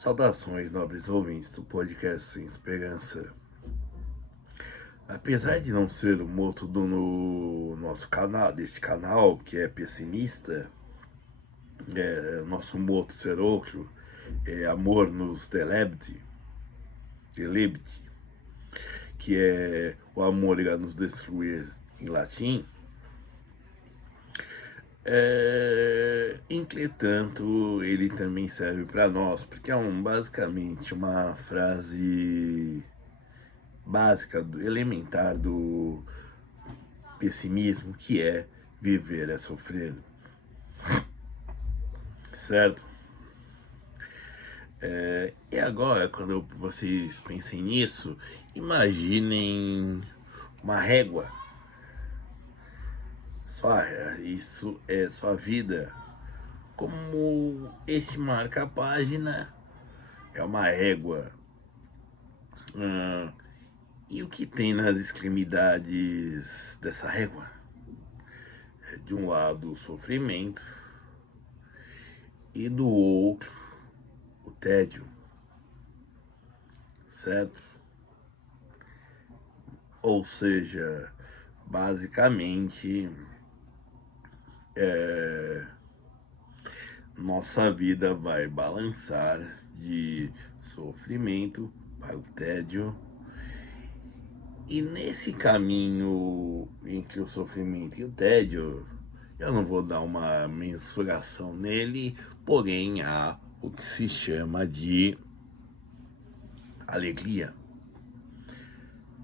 Saudações, nobres ouvintes do podcast Sem Esperança. Apesar de não ser o moto do nosso canal, deste canal, que é pessimista, nosso moto ser outro, é amor nos delebite, que é o amor irá nos destruir em latim. Entretanto, ele também serve para nós, porque é basicamente uma frase básica, elementar do pessimismo, que é viver é sofrer, certo? E agora, quando vocês pensem nisso, imaginem uma régua. Isso é sua vida. Como este marca a página, é uma régua. E o que tem nas extremidades dessa régua? De um lado o sofrimento e do outro o tédio, certo? Ou seja, basicamente nossa vida vai balançar de sofrimento para o tédio. E nesse caminho entre o sofrimento e o tédio, eu não vou dar uma mensuração nele, porém há o que se chama de alegria,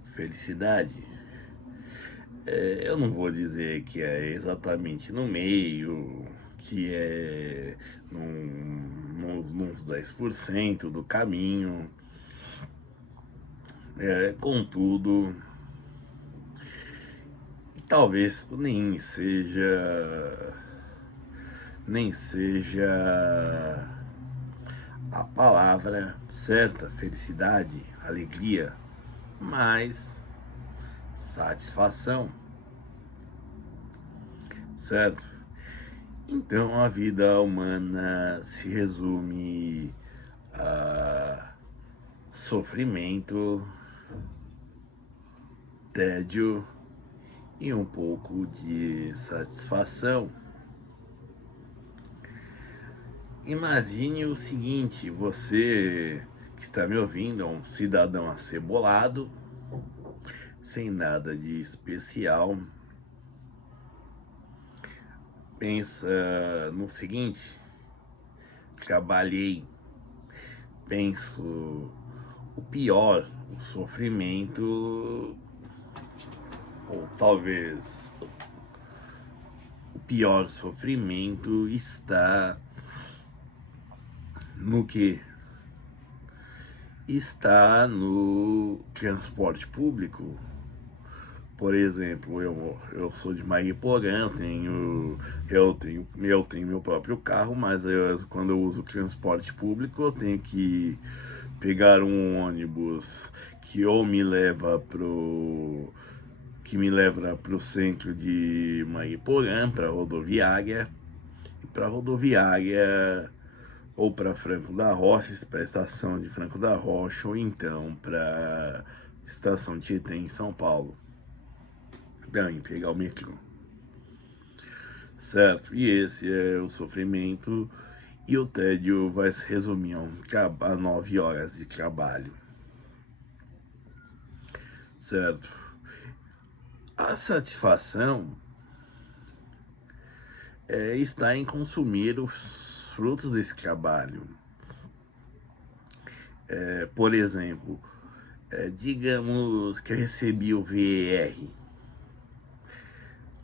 felicidade. Eu não vou dizer que é exatamente no meio, que é nos 10% do caminho. Contudo, talvez nem seja a palavra certa, felicidade, alegria, mas satisfação, certo? Então a vida humana se resume a sofrimento, tédio e um pouco de satisfação. Imagine o seguinte: você que está me ouvindo é um cidadão acebolado, sem nada de especial. Pensa no seguinte: trabalhei, penso o pior, o sofrimento, ou talvez o pior sofrimento está no que? Está no transporte público. Por exemplo, eu sou de Mariporã, eu tenho meu próprio carro, mas quando eu uso transporte público, eu tenho que pegar um ônibus que ou me leva pro centro de Mariporã, para rodoviária, e para rodoviária ou para Franco da Rocha, para a estação de Franco da Rocha, ou então para a estação de Tietê, em São Paulo. Bem, pegar o metrô, certo? E esse é o sofrimento, e o tédio vai se resumir a 9 horas de trabalho, certo? A satisfação está em consumir os frutos desse trabalho. Por exemplo, digamos que eu recebi o VER.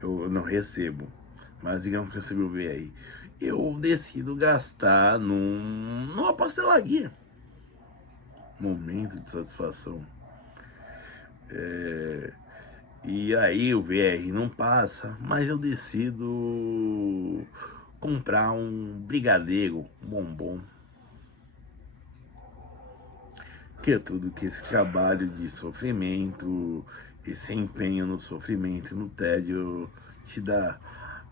Eu não recebo, mas digamos que eu recebi o VER. Eu decido gastar numa pastelaria. Momento de satisfação. E aí o VR não passa, mas eu decido comprar um brigadeiro, um bombom. Que é tudo que esse trabalho de sofrimento, esse empenho no sofrimento e no tédio te dá.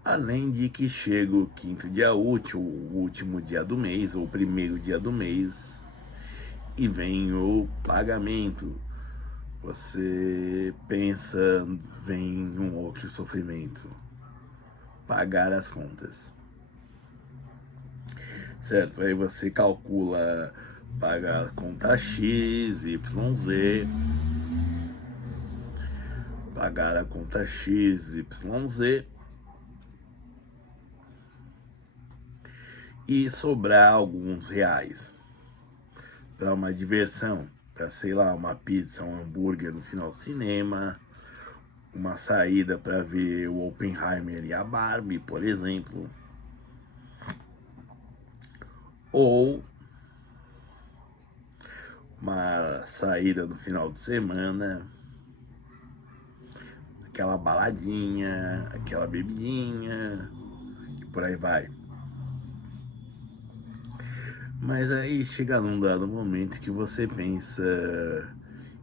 Além de que chega o quinto dia útil, o último dia do mês, ou o primeiro dia do mês, e vem o pagamento. Você pensa, vem um outro sofrimento, pagar as contas, certo? Aí você calcula pagar a conta X, Y, Z, pagar a conta X, Y, Z, e sobrar alguns reais para uma diversão, para, sei lá, uma pizza, um hambúrguer no final do cinema, uma saída para ver o Oppenheimer e a Barbie, por exemplo, ou uma saída no final de semana, aquela baladinha, aquela bebidinha, e por aí vai. Mas aí chega num dado momento que você pensa,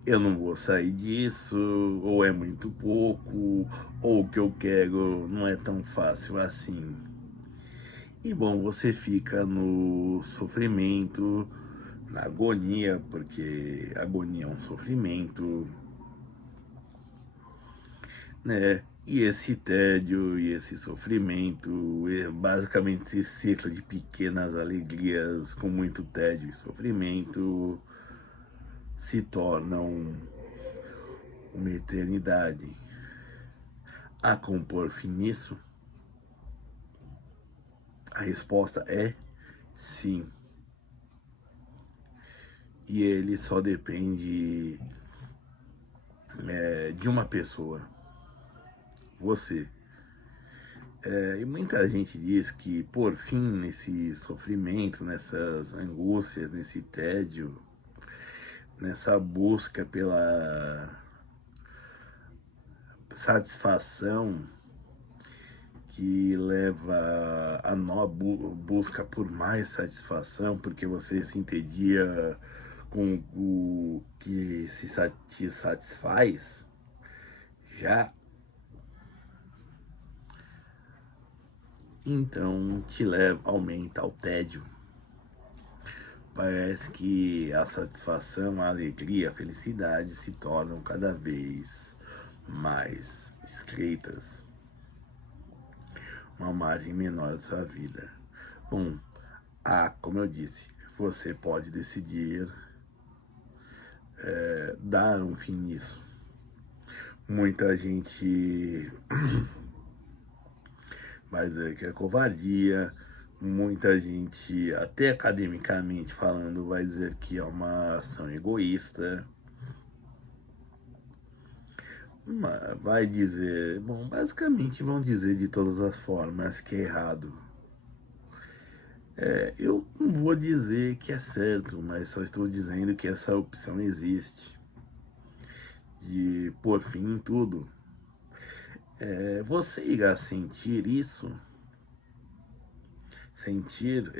eu não vou sair disso, ou é muito pouco, ou o que eu quero não é tão fácil assim. E bom, você fica no sofrimento, na agonia, porque agonia é um sofrimento, né? E esse tédio e esse sofrimento, basicamente esse ciclo de pequenas alegrias com muito tédio e sofrimento, se tornam uma eternidade. A compor fim nisso? A resposta é sim. E ele só depende de uma pessoa, você. E muita gente diz que por fim nesse sofrimento, nessas angústias, nesse tédio, nessa busca pela satisfação que leva a busca por mais satisfação, porque você se entendia com o que te satisfaz, já então te leva, aumenta o tédio. Parece que a satisfação, a alegria, a felicidade se tornam cada vez mais estreitas, uma margem menor da sua vida. Bom, como eu disse, você pode decidir dar um fim nisso. Muita gente vai dizer que é covardia, muita gente, até academicamente falando, vai dizer que é uma ação egoísta. Vai dizer, bom, basicamente vão dizer de todas as formas que é errado. Eu não vou dizer que é certo, mas só estou dizendo que essa opção existe. De por fim em tudo. Você irá sentir isso? Sentir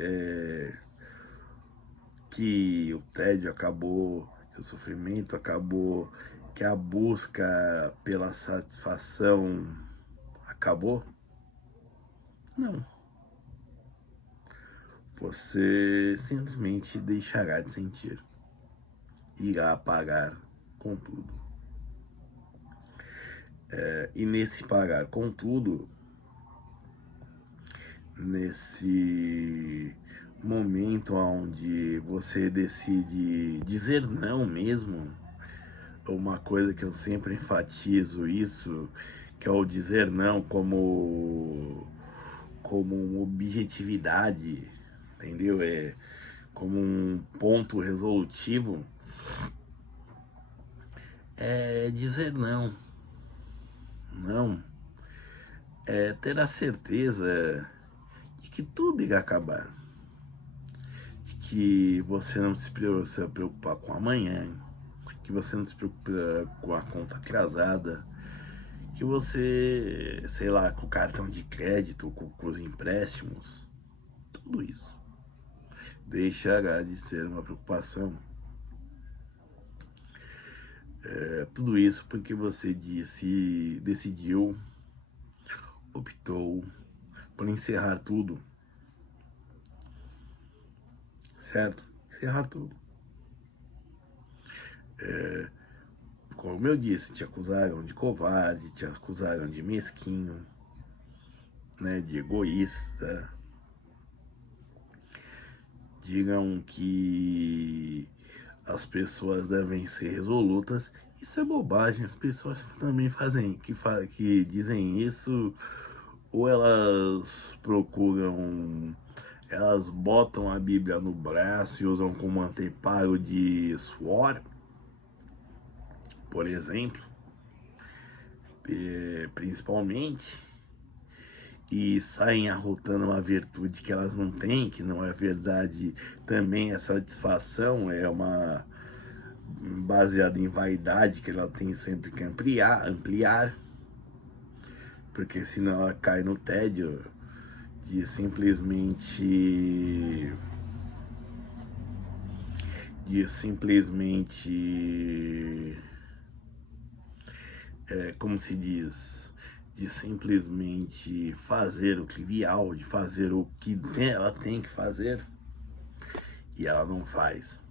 que o tédio acabou, que o sofrimento acabou, que a busca pela satisfação acabou? Não. Você simplesmente deixará de sentir. Irá pagar com tudo. E nesse pagar com tudo, nesse momento onde você decide dizer não mesmo, uma coisa que eu sempre enfatizo isso, que é o dizer não como uma objetividade, entendeu? Como um ponto resolutivo, é dizer não. Não. É ter a certeza de que tudo irá acabar. De que você não se preocupar com amanhã, que você não se preocupa com a conta atrasada, que você, sei lá, com o cartão de crédito, com os empréstimos, tudo isso deixará de ser uma preocupação. Tudo isso porque você decidiu, optou por encerrar tudo, certo? Encerrar tudo. Como eu disse, te acusaram de covarde, te acusaram de mesquinho, né, de egoísta. Digam que as pessoas devem ser resolutas. Isso é bobagem, as pessoas também que dizem isso, ou elas procuram, elas botam a Bíblia no braço e usam como anteparo de suor, por exemplo, principalmente, e saem arrotando uma virtude que elas não têm, que não é verdade. Também a satisfação é uma baseada em vaidade que ela tem sempre que ampliar, porque senão ela cai no tédio de simplesmente, como se diz, de simplesmente fazer o trivial, de fazer o que ela tem que fazer e ela não faz.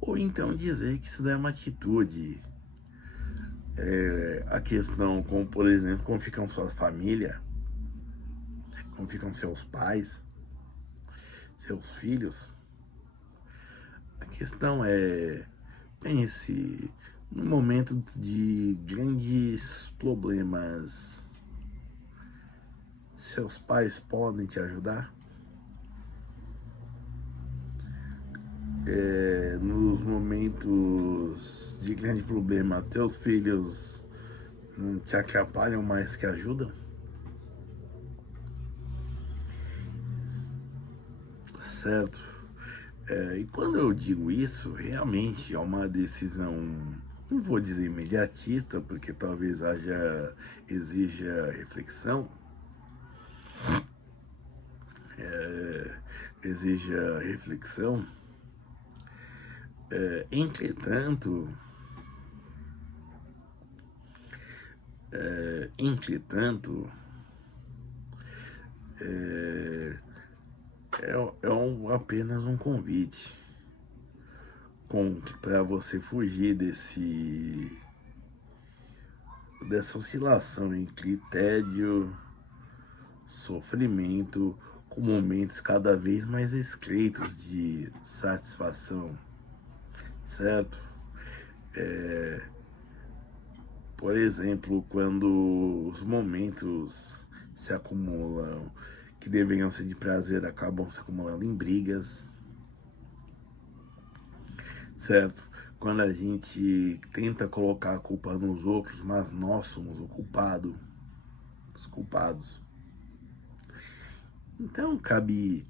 Ou então dizer que isso não é uma atitude. A questão, como por exemplo, como ficam sua família, como ficam seus pais, seus filhos. A questão é, pense, no momento de grandes problemas, seus pais podem te ajudar? Nos momentos de grande problema, teus filhos não te atrapalham mais que ajudam? Certo? E quando eu digo isso, realmente é uma decisão, não vou dizer imediatista, porque talvez exija reflexão, exija reflexão. Entretanto, entretanto, apenas um convite para você fugir dessa oscilação entre tédio, sofrimento, com momentos cada vez mais estreitos de satisfação, certo? Por exemplo, quando os momentos se acumulam, que deveriam ser de prazer, acabam se acumulando em brigas, certo? Quando a gente tenta colocar a culpa nos outros, mas nós somos os culpados. Então cabe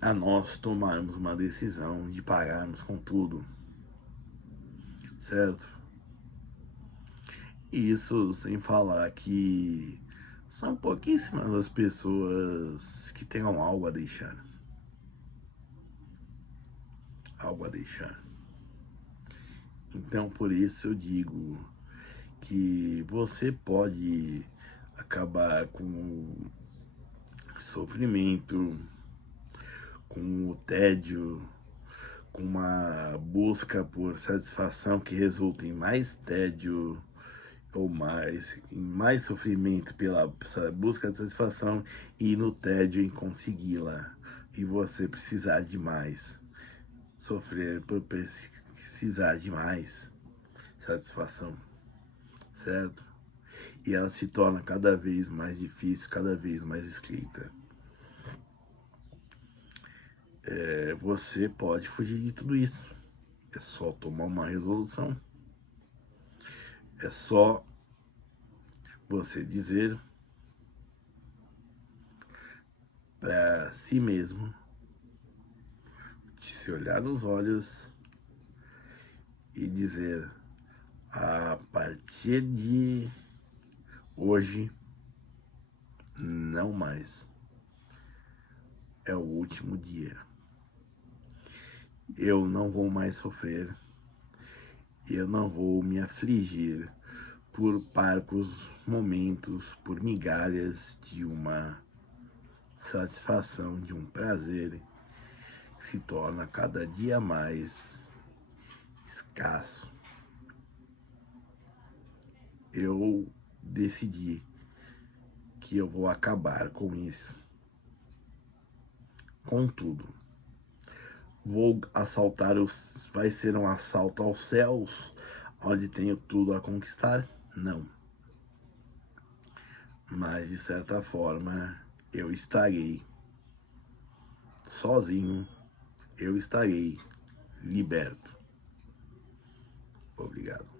a nós tomarmos uma decisão de pararmos com tudo, certo? E isso sem falar que são pouquíssimas as pessoas que tenham algo a deixar. Algo a deixar. Então, por isso eu digo que você pode acabar com o sofrimento, com o tédio, com uma busca por satisfação que resulta em mais tédio ou em mais sofrimento pela busca de satisfação e no tédio em consegui-la. E você precisar de mais, sofrer por precisar de mais satisfação, certo? E ela se torna cada vez mais difícil, cada vez mais escrita. Você pode fugir de tudo isso. É só tomar uma resolução. É só você dizer para si mesmo, se olhar nos olhos e dizer: a partir de hoje, não mais. É o último dia. Eu não vou mais sofrer. Eu não vou me afligir por parcos momentos, por migalhas de uma satisfação, de um prazer que se torna cada dia mais escasso. Eu decidi que eu vou acabar com isso. Contudo, vou assaltar vai ser um assalto aos céus, onde tenho tudo a conquistar? Não. Mas, de certa forma, eu estarei sozinho, eu estarei liberto. Obrigado.